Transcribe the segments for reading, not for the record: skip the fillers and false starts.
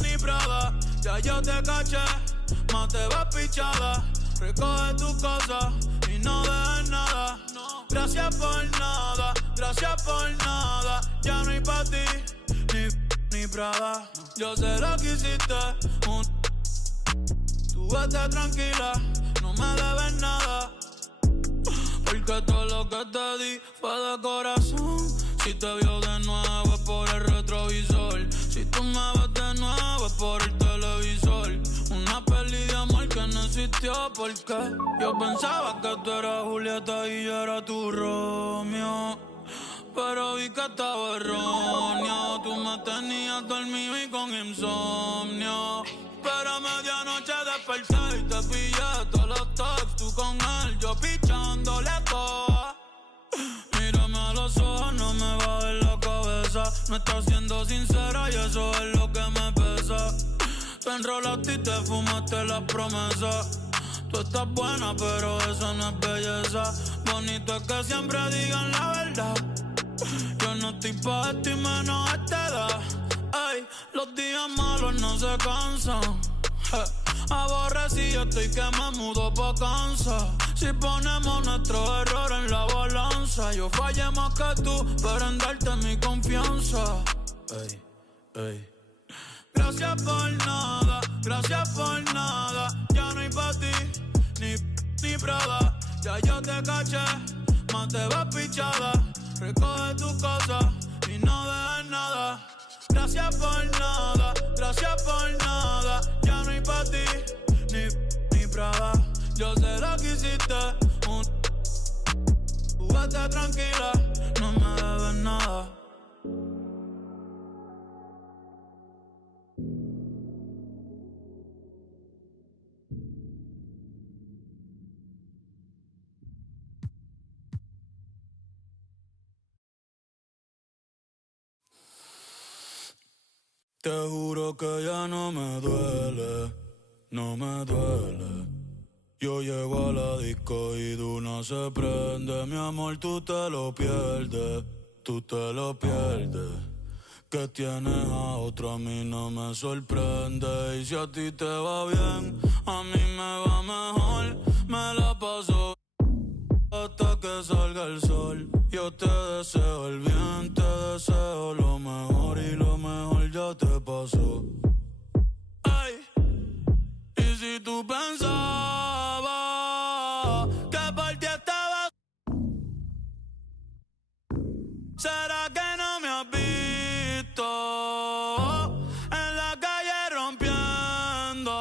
ni Prada. Ya yo te caché, más te vas pichada. Recoge tus cosas y no dejes nada. Gracias por nada, gracias por nada. Ya no hay pa' ti, ni Prada. Yo sé lo que hiciste, tú vete tranquila, no me debes nada. Porque todo lo que te di fue de corazón. Si te vio de nuevo es por el retrovisor. Si tú me ves de nuevo es por el televisor. Una peli de amor que no existió porque yo pensaba que tú eras Julieta y yo era tu Romeo. Pero vi que estaba erróneo. Tú me tenías dormido y con insomnio. Pero a medianoche desperté y te pillé todos los texts. Tú con él, yo pichándole todo. Mírame a los ojos, no me bajes la cabeza. No estás siendo sincera y eso es lo que me pesa. Te enrolaste y te fumaste las promesas. Tú estás buena, pero eso no es belleza. Bonito es que siempre digan la verdad. Yo no estoy pa' esto y menos a esta edad. Ey, los días malos no se cansan. Aborrecido estoy que me mudo pa' Kansas. Si ponemos nuestro error en la balanza, yo fallé más que tú, pero en darte mi confianza. Ey, ey. Gracias por nada, gracias por nada. Ya no hay pa' ti, ni Prada. Ya yo te caché, más te vas pichada. Recoge tus cosas y no dejes nada. Gracias por nada, gracias por nada. Ya no hay pa' ti, ni Prada. Yo sé lo que hiciste, tú vete tranquila, no me debes nada. Te juro que ya no me duele, no me duele. Yo llego a la disco y de una se prende. Mi amor, tú te lo pierdes, tú te lo pierdes. Que tienes a otro a mí no me sorprende. Y si a ti te va bien, a mí me va mejor. Me la paso hasta que salga el sol. Yo te deseo el bien, te deseo lo mejor. Y lo mejor ya te pasó. Ay, y si tú pensabas que por ti estaba, ¿será que no me has visto en la calle rompiendo?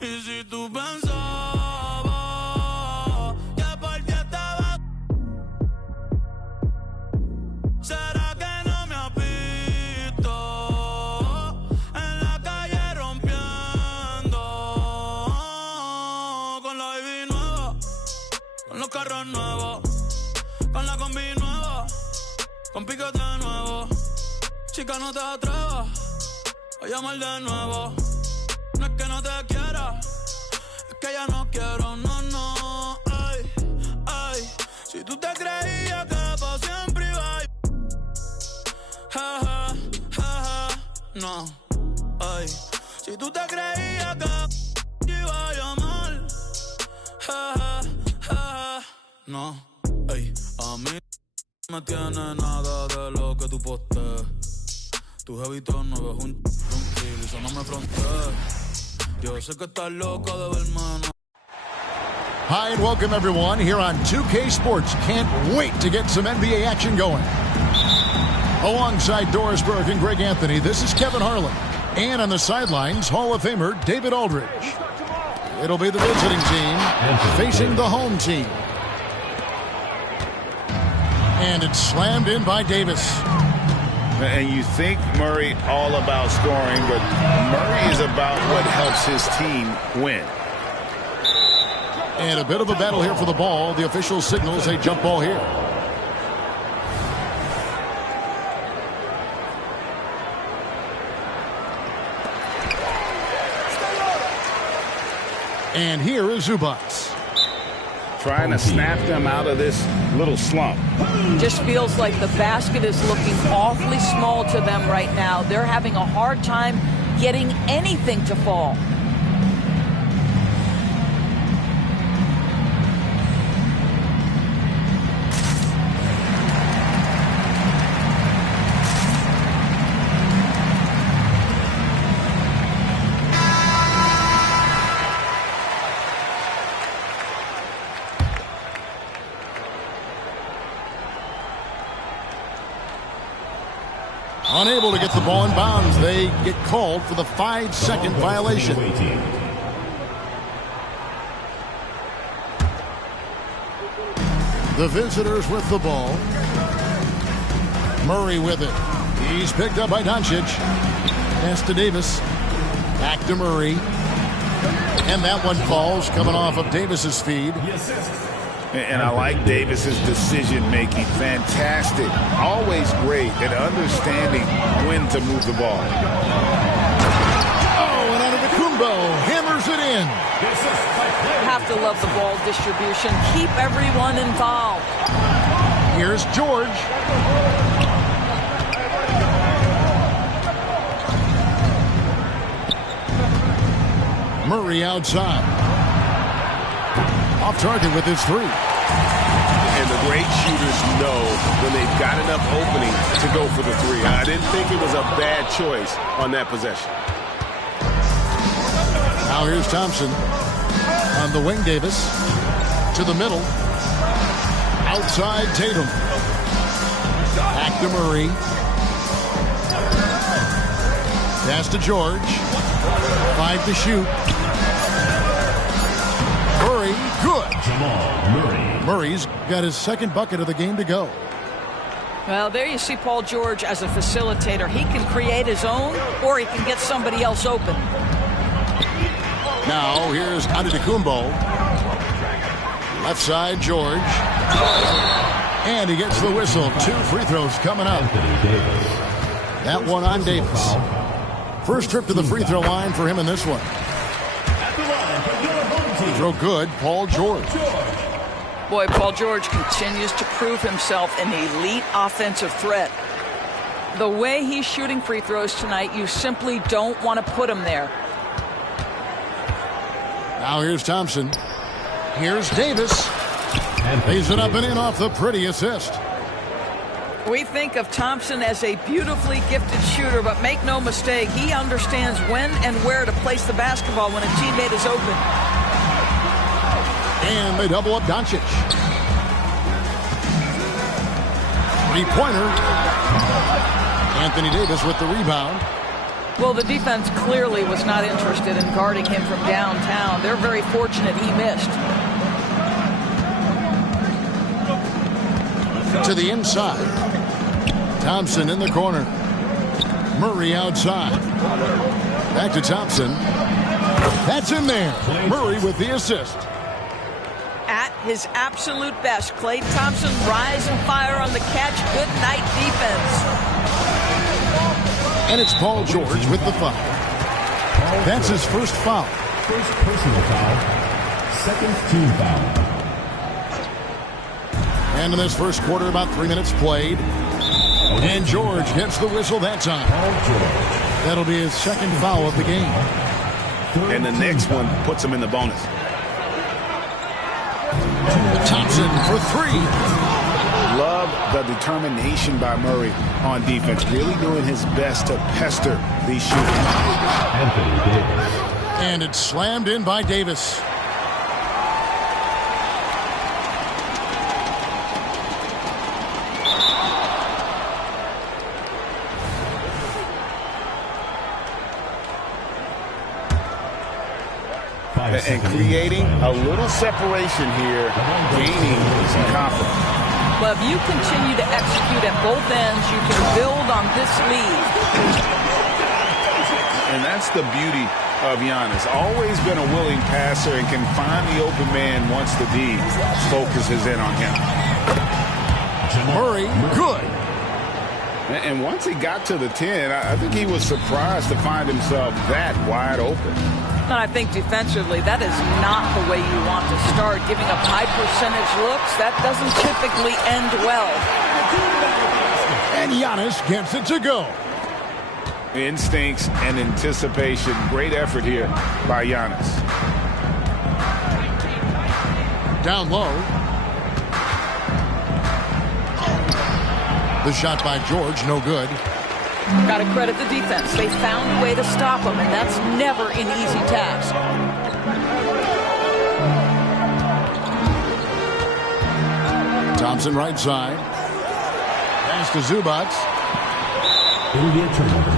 Y si tú pensabas que por ti estaba, ¿será que no me has visto en la calle rompiendo? Con la baby nueva, con los carros nuevos, con la combi nueva, con piquete nuevo. Chica, no te atrevas a llamar de nuevo. No es que no te quiera, es que ya no quiero, no. Ay, ay, si tú te creías que pa' siempre iba a... Ja, no. Ay, si tú te creías que iba a llamar. No. Ay, a mí no me tiene nada de lo que tú postees. Tu jevito no ves un kilo y eso no me frontees. Yo sé que estás loca de verme. Hi, and welcome everyone here on 2K Sports. Can't wait to get some NBA action going. Alongside Doris Burke and Greg Anthony, this is Kevin Harlan. And on the sidelines, Hall of Famer David Aldridge. It'll be the visiting team facing the home team. And it's slammed in by Davis. And you think Murray all about scoring, but Murray is about what helps his team win. And a bit of a battle here for the ball. The official signals a jump ball here. And here is Zubac. Trying to snap them out of this little slump. Just feels like the basket is looking awfully small to them right now. They're having a hard time getting anything to fall. Unable to get the ball in bounds. They get called for the 5-second violation. The visitors with the ball. Murray with it. He's picked up by Doncic. Pass to Davis. Back to Murray. And that one falls, coming off of Davis's feed. And I like Davis's decision-making. Fantastic. Always great at understanding when to move the ball. Oh, and Antetokounmpo hammers it in. Have to love the ball distribution. Keep everyone involved. Here's George. Murray outside. Off target with his three. And the great shooters know when they've got enough opening to go for the three. I didn't think it was a bad choice on that possession. Now here's Thompson. On the wing, Davis. To the middle. Outside Tatum. Back to Murray. Pass to George. 5 to shoot. Murray, good. Jamal Murray. Murray's got his second bucket of the game to go. Well, there you see Paul George as a facilitator. He can create his own, or he can get somebody else open. Now here's Antetokounmpo. Left side, George. And he gets the whistle. 2 free throws coming up. That one on Davis. First trip to the free throw line for him in this one. Throw good, Paul George. Boy, Paul George continues to prove himself an elite offensive threat. The way he's shooting free throws tonight, you simply don't want to put him there. Now here's Thompson. Here's Davis. Lays it up and in off the pretty assist. We think of Thompson as a beautifully gifted shooter, but make no mistake, he understands when and where to place the basketball when a teammate is open. And they double up Doncic. Three-pointer. Anthony Davis with the rebound. Well, the defense clearly was not interested in guarding him from downtown. They're very fortunate he missed. To the inside. Thompson in the corner. Murray outside. Back to Thompson. That's in there. Murray with the assist. At his absolute best, Klay Thompson rise and fire on the catch. Good night defense. And it's Paul George with the foul. That's his first foul. First personal foul. Second team foul. And in this first quarter, about 3 minutes played. And George gets the whistle that time. That'll be his second foul of the game. And the next one puts him in the bonus. Thompson for 3. Love the determination by Murray on defense. Really doing his best to pester these shooters. Anthony Davis. And it's slammed in by Davis. And creating a little separation here, gaining some confidence. But if you continue to execute at both ends, you can build on this lead. And that's the beauty of Giannis. Always been a willing passer and can find the open man once the D focuses in on him. Murray, good. And once he got to the 10, I think he was surprised to find himself that wide open. And I think defensively, that is not the way you want to start. Giving up high percentage looks, that doesn't typically end well. And Giannis gets it to go. Instincts and anticipation. Great effort here by Giannis. Down low. The shot by George, no good. Got to credit the defense. They found a way to stop him, and that's never an easy task. Thompson right side. Pass to Zubac. It'll be a turnover.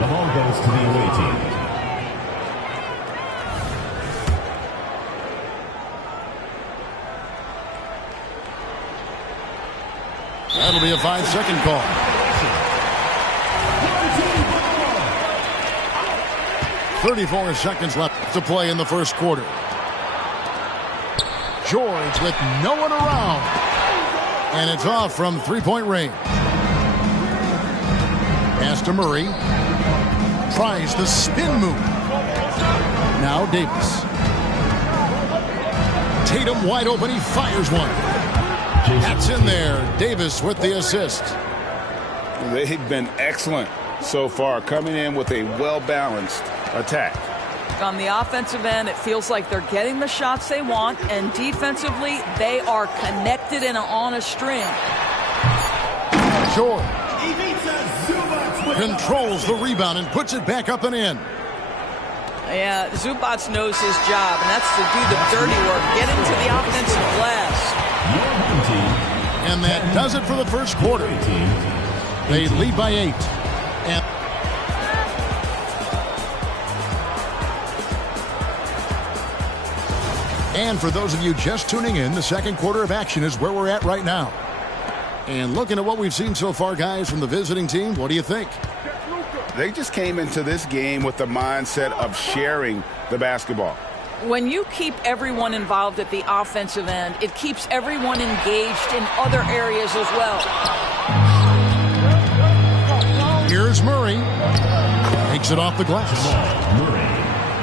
The ball goes to the away team. That'll be a 5-second call. .34 seconds left to play in the first quarter. George with no one around. And it's off from three-point range. Pass to Murray. Tries the spin move. Now Davis. Tatum wide open. He fires one. That's in there. Davis with the assist. They've been excellent so far, coming in with a well-balanced attack. On the offensive end, it feels like they're getting the shots they want, and defensively, they are connected and on a string. George controls the rebound and puts it back up and in. Yeah, Zubac knows his job, and that's to do the dirty work, get into the offensive glass. And that does it for the first quarter. They lead by 8. And for those of you just tuning in, the second quarter of action is where we're at right now. And looking at what we've seen so far, guys, from the visiting team, what do you think? They just came into this game with the mindset of sharing the basketball. When you keep everyone involved at the offensive end, it keeps everyone engaged in other areas as well. Here's Murray. Takes it off the glass.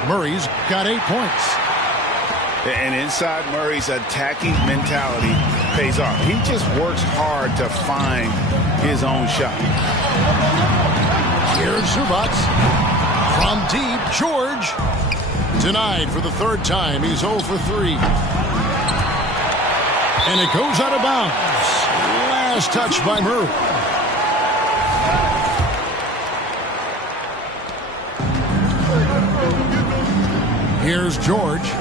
Murray's got 8 points. And inside Murray's attacking mentality pays off. He just works hard to find his own shot. Here's Zubac. From deep, George. Denied for the third time. He's 0 for 3. And it goes out of bounds. Last touch by Murray. Here's George.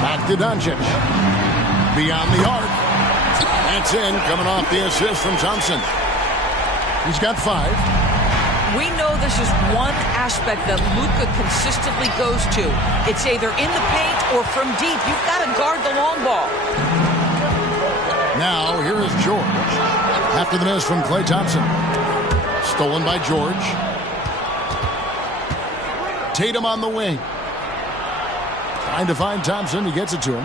Back to Doncic. Beyond the arc. That's in. Coming off the assist from Thompson. He's got 5. We know this is one aspect that Luka consistently goes to. It's either in the paint or from deep. You've got to guard the long ball. Now, here is George. After the miss from Klay Thompson. Stolen by George. Tatum on the wing. Trying to find Thompson. He gets it to him.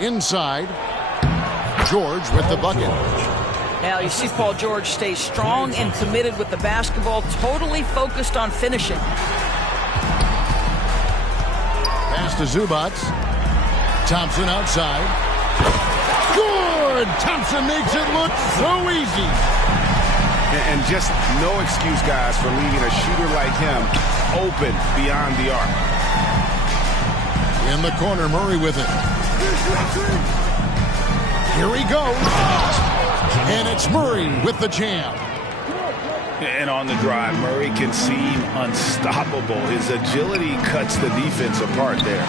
Inside. George with the bucket. Now, you see Paul George stay strong and committed with the basketball, totally focused on finishing. Pass to Zubac. Thompson outside. Good! Thompson makes it look so easy. And just no excuse, guys, for leaving a shooter like him open beyond the arc. In the corner, Murray with it. Here he goes. And it's Murray with the jam. And on the drive, Murray can seem unstoppable. His agility cuts the defense apart there.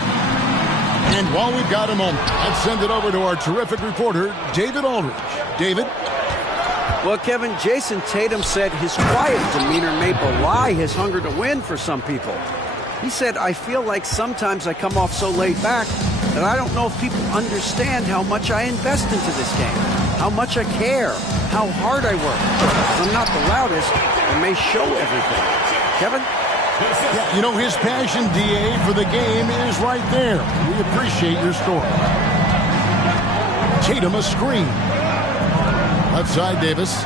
And while we've got a moment, let's send it over to our terrific reporter, David Aldridge. David? Well, Kevin, Jason Tatum said his quiet demeanor may belie his hunger to win for some people. He said, I feel like sometimes I come off so laid back that I don't know if people understand how much I invest into this game, how much I care, how hard I work. If I'm not the loudest, I may show everything. Kevin? Yeah, you know, his passion, D.A., for the game is right there. We appreciate your story. Tatum a screen. Left side, Davis.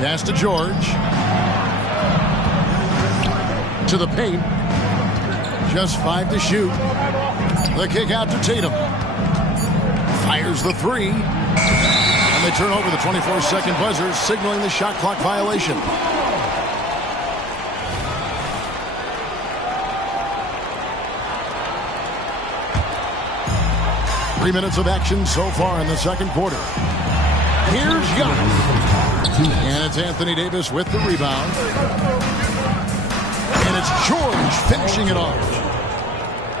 Pass to George. To the paint. Just 5 to shoot. The kick out to Tatum. Fires the 3. And they turn over the 24-second buzzer, signaling the shot clock violation. Three minutes of action so far in the second quarter. Here's Giannis. And it's Anthony Davis with the rebound. And it's George finishing it off.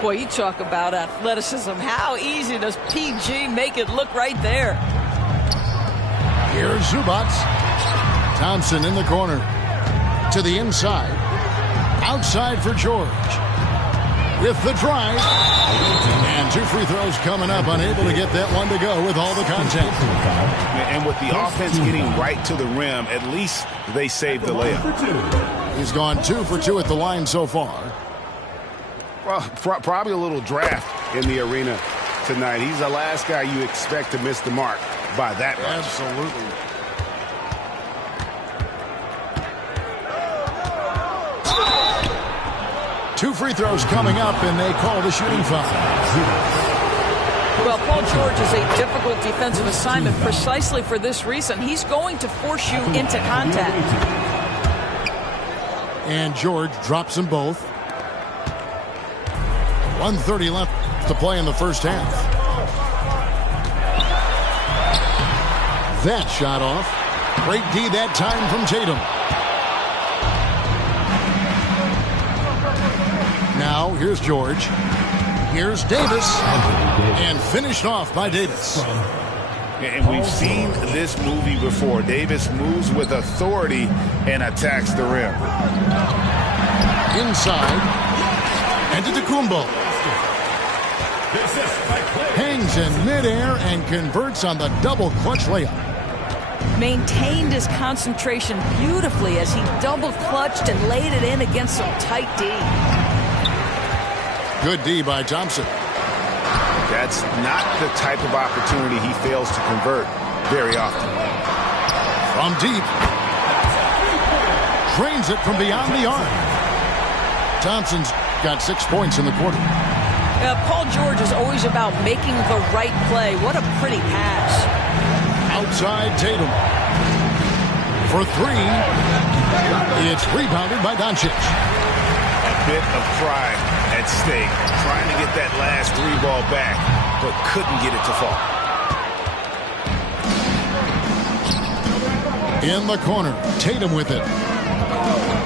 Boy, you talk about athleticism. How easy does PG make it look right there? Here's Zubac. Thompson in the corner. To the inside. Outside for George. With the drive. And 2 free throws coming up. Unable to get that one to go with all the contact. And with the offense getting right to the rim, at least they saved the layup. He's gone 2 for 2 at the line so far. Well, probably a little draft in the arena tonight. He's the last guy you expect to miss the mark by that much. Absolutely. Two free throws coming up, and they call the shooting foul. Well, Paul George is a difficult defensive assignment precisely for this reason. He's going to force you into contact. And George drops them both. 1:30 left to play in the first half. That shot off. Great D that time from Tatum. Now, here's George. Here's Davis. And finished off by Davis. And we've seen this movie before. Davis moves with authority and attacks the rim. Inside. Antetokounmpo. Hangs in midair and converts on the double clutch layup. Maintained his concentration beautifully as he double clutched and laid it in against some tight D. Good D by Thompson. That's not the type of opportunity he fails to convert very often. From deep. Drains it from beyond the arc. Thompson's got 6 points in the quarter. Paul George is always about making the right play. What a pretty pass. Outside Tatum. For 3. It's rebounded by Doncic. A bit of pride at stake. Trying to get that last 3 ball back, but couldn't get it to fall. In the corner. Tatum with it.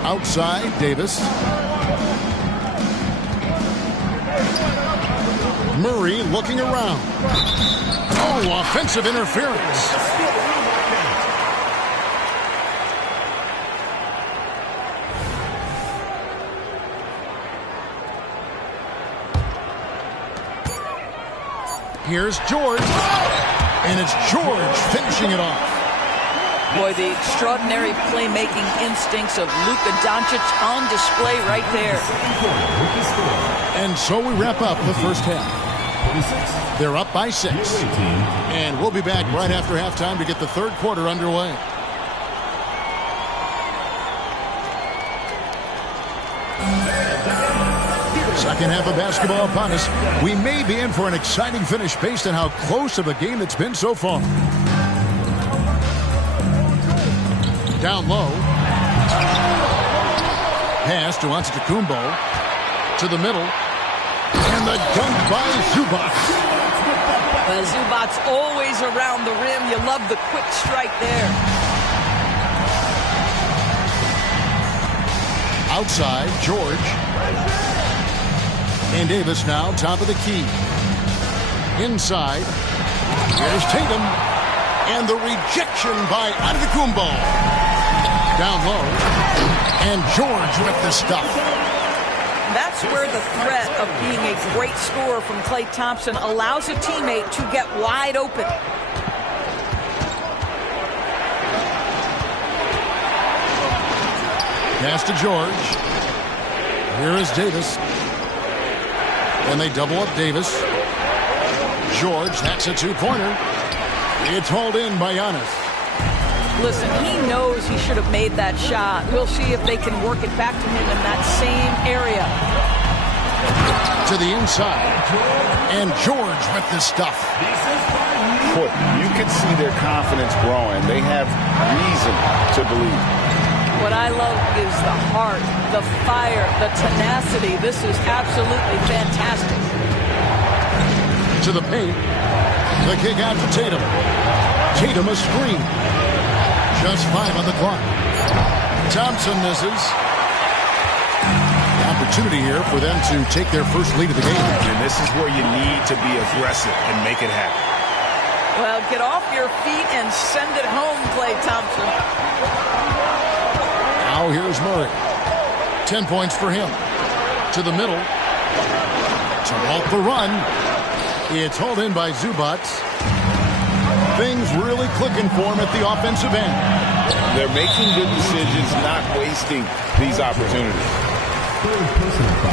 Outside Davis. Murray looking around. Oh, offensive interference. Here's George. And it's George finishing it off. Boy, the extraordinary playmaking instincts of Luka Doncic on display right there. And so we wrap up the first half. They're up by 6. And we'll be back right after halftime to get the third quarter underway. Second half of basketball upon us. We may be in for an exciting finish based on how close of a game it's been so far. Down low. Pass to Antetokounmpo. To the middle. And the dunk by Zubac. Well, Zubac's always around the rim. You love the quick strike there. Outside, George. And Davis now top of the key. Inside. Here's Tatum. And the rejection by Antetokounmpo. Down low. And George with the stuff. That's where the threat of being a great scorer from Klay Thompson allows a teammate to get wide open. Pass to George. Here is Davis. And they double up Davis. George. That's a two-pointer. It's hauled in by Giannis. Listen, he knows he should have made that shot. We'll see if they can work it back to him in that same area. To the inside. And George with the stuff. Boy, you can see their confidence growing. They have reason to believe. What I love is the heart, the fire, the tenacity. This is absolutely fantastic. To the paint. The kick out to Tatum. Tatum a screen. Just 5 on the clock. Thompson misses. The opportunity here for them to take their first lead of the game. And this is where you need to be aggressive and make it happen. Well, get off your feet and send it home, Klay Thompson. Now here's Murray. 10 points for him. To the middle. To halt the run. It's hauled in by Zubac. Things really clicking for him at the offensive end. They're making good decisions, not wasting these opportunities.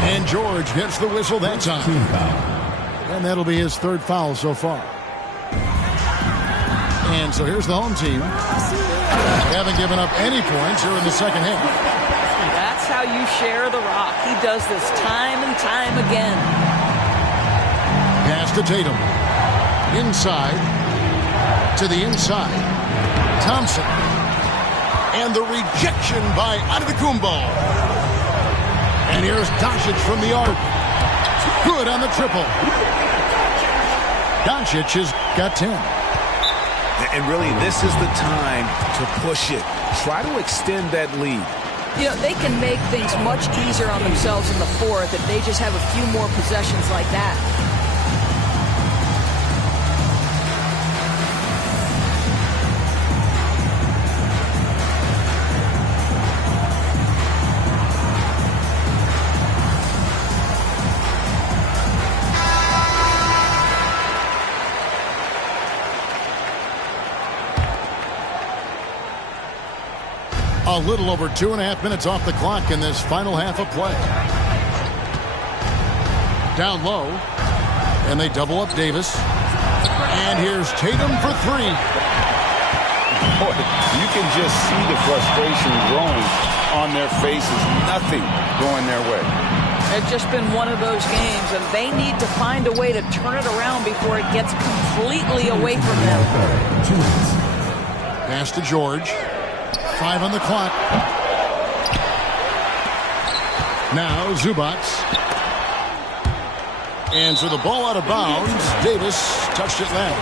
And George gets the whistle that time. And that'll be his third foul so far. And so here's the home team. They haven't given up any points here in the second half. That's how you share the rock. He does this time and time again. Pass to Tatum. Inside. To the inside. Thompson. And the rejection by Antetokounmpo. And here's Doncic from the arc. Good on the triple. Doncic has got 10. And really, this is the time to push it. Try to extend that lead. You know, they can make things much easier on themselves in the fourth if they just have a few more possessions like that. A little over 2.5 minutes off the clock in this final half of play. Down low. And they double up Davis. And here's Tatum for 3. Boy, you can just see the frustration growing on their faces. Nothing going their way. It's just been one of those games, and they need to find a way to turn it around before it gets completely away from them. Pass to George. 5 on the clock. Now Zubac. And so the ball out of bounds. Davis touched it last.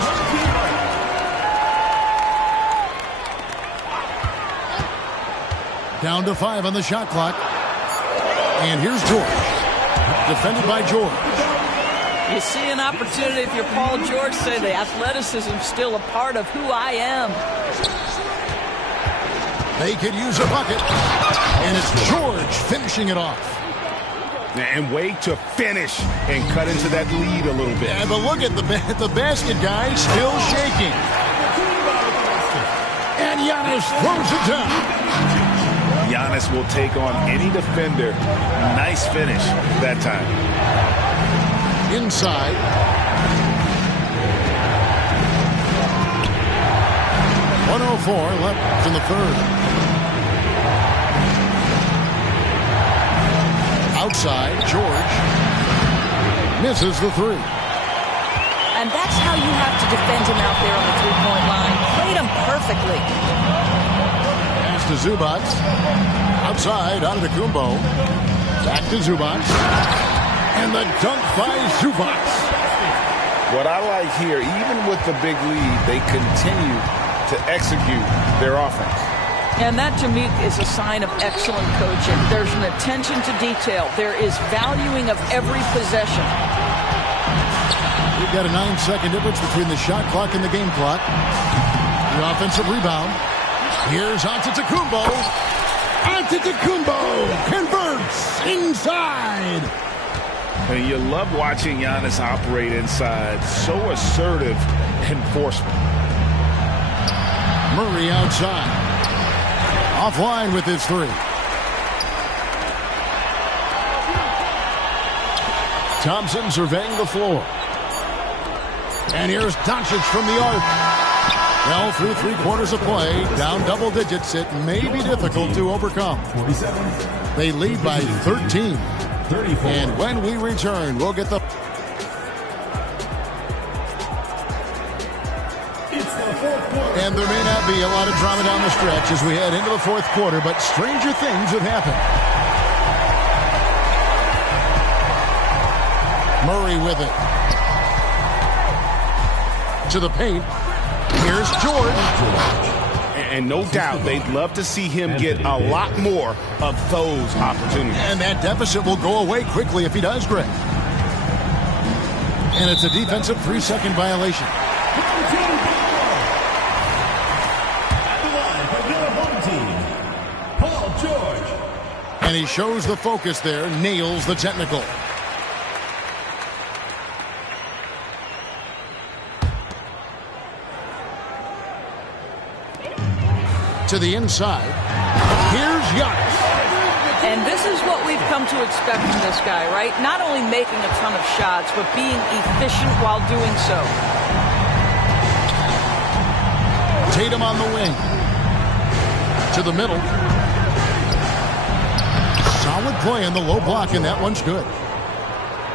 Down to 5 on the shot clock. And here's George. Defended by George. You see an opportunity if you're Paul George, say the athleticism's still a part of who I am. They could use a bucket. And it's George finishing it off. And way to finish and cut into that lead a little bit. Yeah, but look at the basket guy still shaking. And Giannis throws it down. Giannis will take on any defender. Nice finish that time. Inside. .104 left in the third. Outside, George misses the 3. And that's how you have to defend him out there on the three-point line. Played him perfectly. Pass to Zubac. Outside, Antetokounmpo. Back to Zubac. And the dunk by Zubac. What I like here, even with the big lead, they continue to execute their offense. And that, to me, is a sign of excellent coaching. There's an attention to detail. There is valuing of every possession. We've got a 9-second difference between the shot clock and the game clock. The offensive rebound. Here's Antetokounmpo. Antetokounmpo converts inside. And you love watching Giannis operate inside. So assertive enforcement. Murray outside. Offline with his 3. Thompson surveying the floor. And here's Doncic from the arc. Well, through 3 quarters of play, down double digits, it may be difficult to overcome. They lead by 13. And when we return, we'll get the... And there may not be a lot of drama down the stretch as we head into the 4th quarter, but stranger things have happened. Murray with it. To the paint. Here's George. And no doubt they'd love to see him get a lot more of those opportunities. And that deficit will go away quickly if he does, Greg. And it's a defensive 3-second violation. And he shows the focus there, nails the technical. To the inside. Here's Giannis. And this is what we've come to expect from this guy, right? Not only making a ton of shots, but being efficient while doing so. Tatum on the wing. To the middle. Solid play in the low block, and that one's good.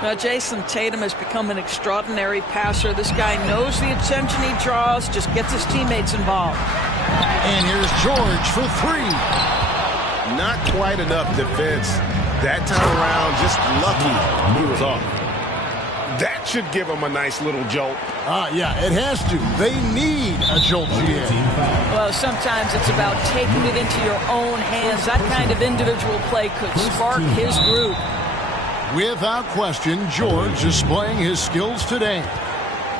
Now, Jason Tatum has become an extraordinary passer. This guy knows the attention he draws, just gets his teammates involved. And here's George for 3. Not quite enough defense. That time around, just lucky he was off. That should give him a nice little jolt. Yeah, it has to. They need a jolt. Well, sometimes it's about taking it into your own hands. That kind of individual play could spark his group. Without question, George displaying his skills today.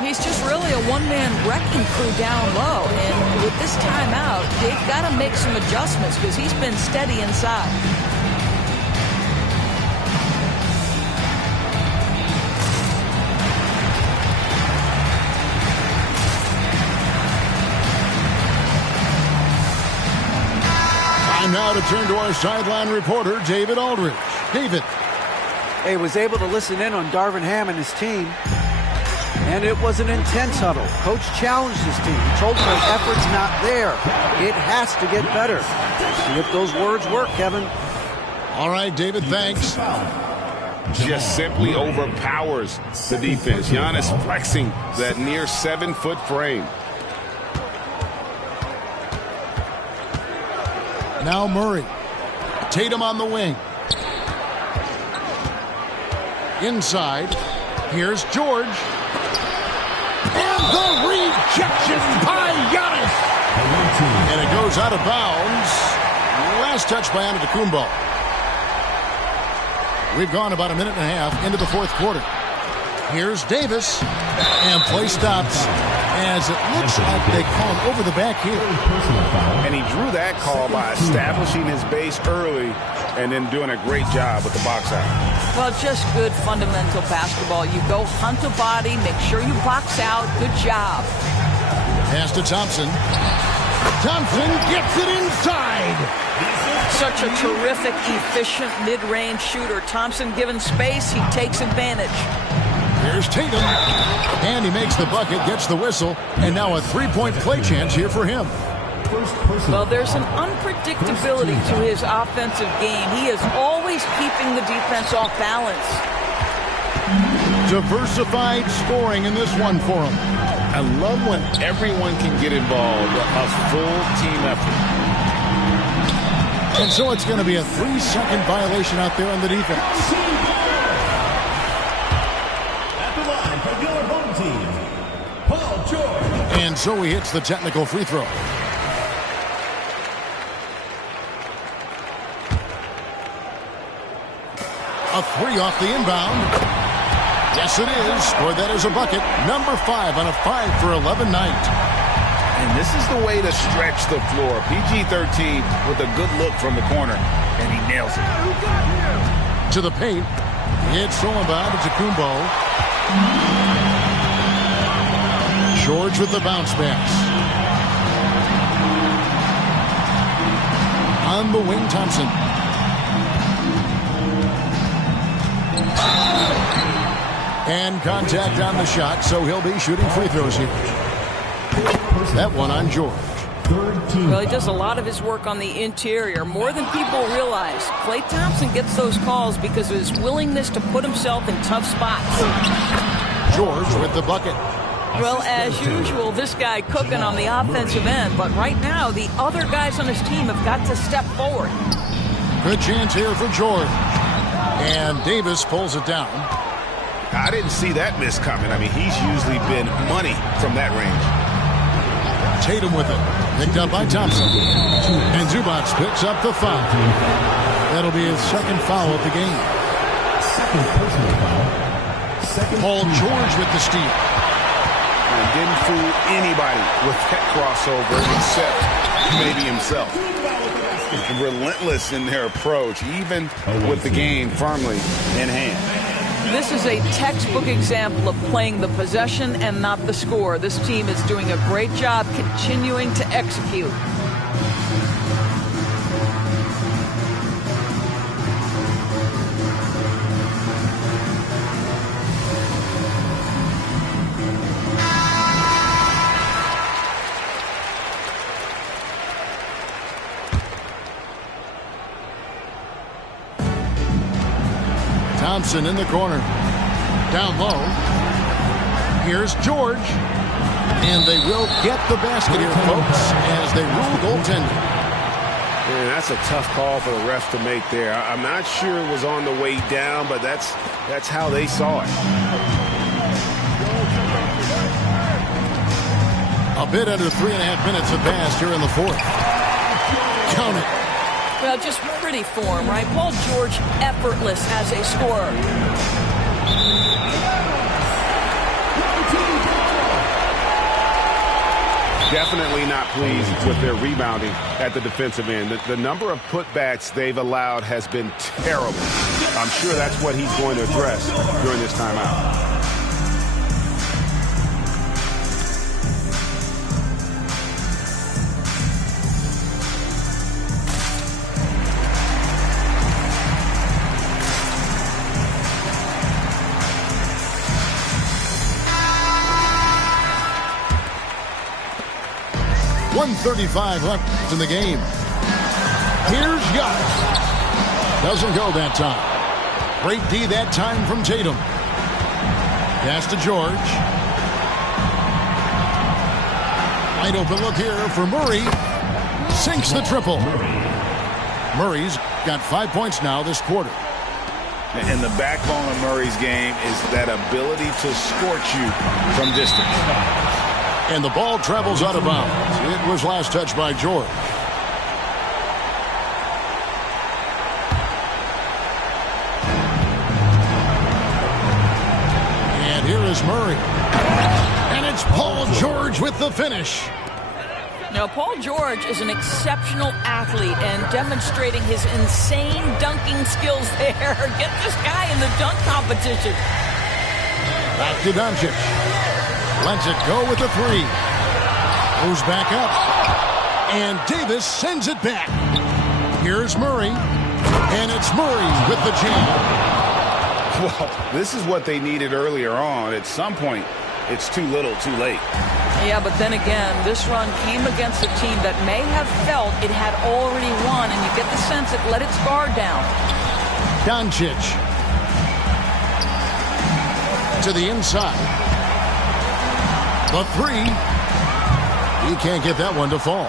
He's just really a one-man wrecking crew down low. And with this timeout, they've got to make some adjustments because he's been steady inside. Time now to turn to our sideline reporter, David Aldridge. David. He was able to listen in on Darvin Ham and his team. And it was an intense huddle. Coach challenged his team. He told them the effort's not there. It has to get better. See if those words work, Kevin. All right, David, thanks. Just simply overpowers the defense. Giannis flexing that near 7-foot frame. Now Murray. Tatum on the wing. Inside. Here's George. And the rejection by Giannis. And it goes out of bounds. Last touch by Antetokounmpo. We've gone about a minute and a half into the 4th quarter. Here's Davis. And play stops as it looks like they call him over the back here. And he drew that call by establishing his base early and then doing a great job with the box out. Well, just good fundamental basketball. You go hunt a body, make sure you box out. Good job. Pass to Thompson. Thompson gets it inside. Such a terrific, efficient mid-range shooter. Thompson given space, he takes advantage. Here's Tatum. And he makes the bucket, gets the whistle, and now a 3-point play chance here for him. Well, there's an unpredictability to his offensive game. He is always keeping the defense off balance. Diversified scoring in this one for him. I love when everyone can get involved, a full team effort. And so it's going to be a 3-second violation out there on the defense. At the line for your home team, Paul George. And so he hits the technical free throw. A 3 off the inbound. Yes, it is. Scored that as a bucket. Number 5 on a 5 for 11 night. And this is the way to stretch the floor. PG-13 with a good look from the corner, and he nails it. To the paint. It's stolen by Antetokounmpo. George with the bounce pass. On the wing, Thompson. And contact on the shot, so he'll be shooting free throws here. That one on George. Well, he does a lot of his work on the interior, more than people realize. Klay Thompson gets those calls because of his willingness to put himself in tough spots. George with the bucket. Well, as usual, this guy cooking on the offensive end, but right now the other guys on his team have got to step forward. Good chance here for George. And Davis pulls it down. I didn't see that miss coming. I mean, he's usually been money from that range. Tatum with it. Picked up by Thompson. And Zubac picks up the foul. That'll be his second foul of the game. Second personal foul. Paul George with the steal. And didn't fool anybody with that crossover except maybe himself. Relentless in their approach, even with the game firmly in hand. This is a textbook example of playing the possession and not the score. This team is doing a great job continuing to execute. Thompson in the corner. Down low. Here's George. And they will get the basket here, folks, as they rule goaltending. Man, that's a tough call for the refs to make there. I'm not sure it was on the way down, but that's how they saw it. A bit under 3.5 minutes have passed here in the fourth. Count it. Well, just pretty form, right? Paul George, effortless as a scorer. Definitely not pleased with their rebounding at the defensive end. The number of putbacks they've allowed has been terrible. I'm sure that's what he's going to address during this timeout. .135 left in the game. Here's Giannis. Doesn't go that time. Great D that time from Tatum. Pass to George. Wide open look here for Murray. Sinks the triple. Murray's got 5 points now this quarter. And the backbone of Murray's game is that ability to scorch you from distance. And the ball travels out of bounds. It was last touched by George. And here is Murray. And it's Paul George with the finish. Now, Paul George is an exceptional athlete and demonstrating his insane dunking skills there. Get this guy in the dunk competition. Back to Doncic. Lets it go with the three. Moves back up. And Davis sends it back. Here's Murray. And it's Murray with the jam. Well, this is what they needed earlier on. At some point, it's too little, too late. Yeah, but then again, this run came against a team that may have felt it had already won, and you get the sense it let its guard down. Doncic. To the inside. The three. He can't get that one to fall.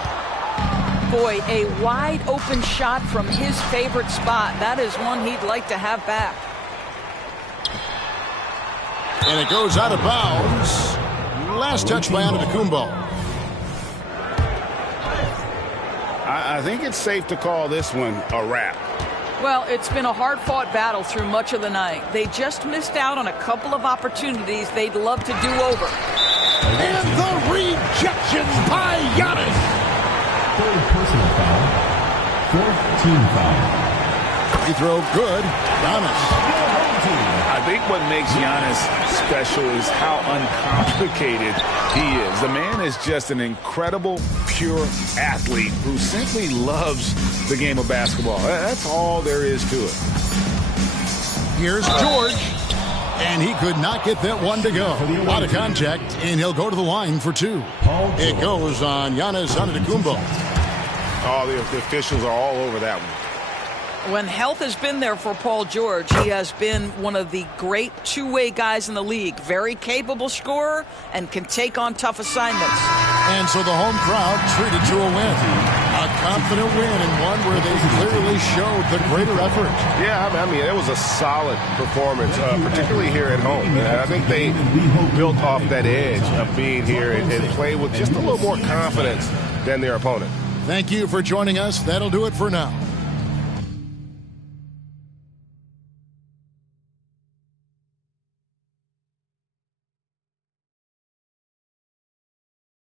Boy, a wide open shot from his favorite spot. That is one he'd like to have back. And it goes out of bounds. Last touch by Antetokounmpo. I think it's safe to call this one a wrap. Well, it's been a hard-fought battle through much of the night. They just missed out on a couple of opportunities they'd love to do over. And the rejection by Giannis. Third personal foul. Fourth team foul. Free throw good. Giannis. I think what makes Giannis special is how uncomplicated he is. The man is just an incredible, pure athlete who simply loves the game of basketball. That's all there is to it. Here's George. And he could not get that one to go. Out of contact, and he'll go to the line for 2. It goes on Giannis Antetokounmpo. Oh, the officials are all over that one. When health has been there for Paul George, he has been one of the great two-way guys in the league. Very capable scorer and can take on tough assignments. And so the home crowd treated to a win. A confident win and one where they clearly showed the greater effort. Yeah, I mean, it was a solid performance, particularly here at home. And I think they built off that edge of being here and played with just a little more confidence than their opponent. Thank you for joining us. That'll do it for now.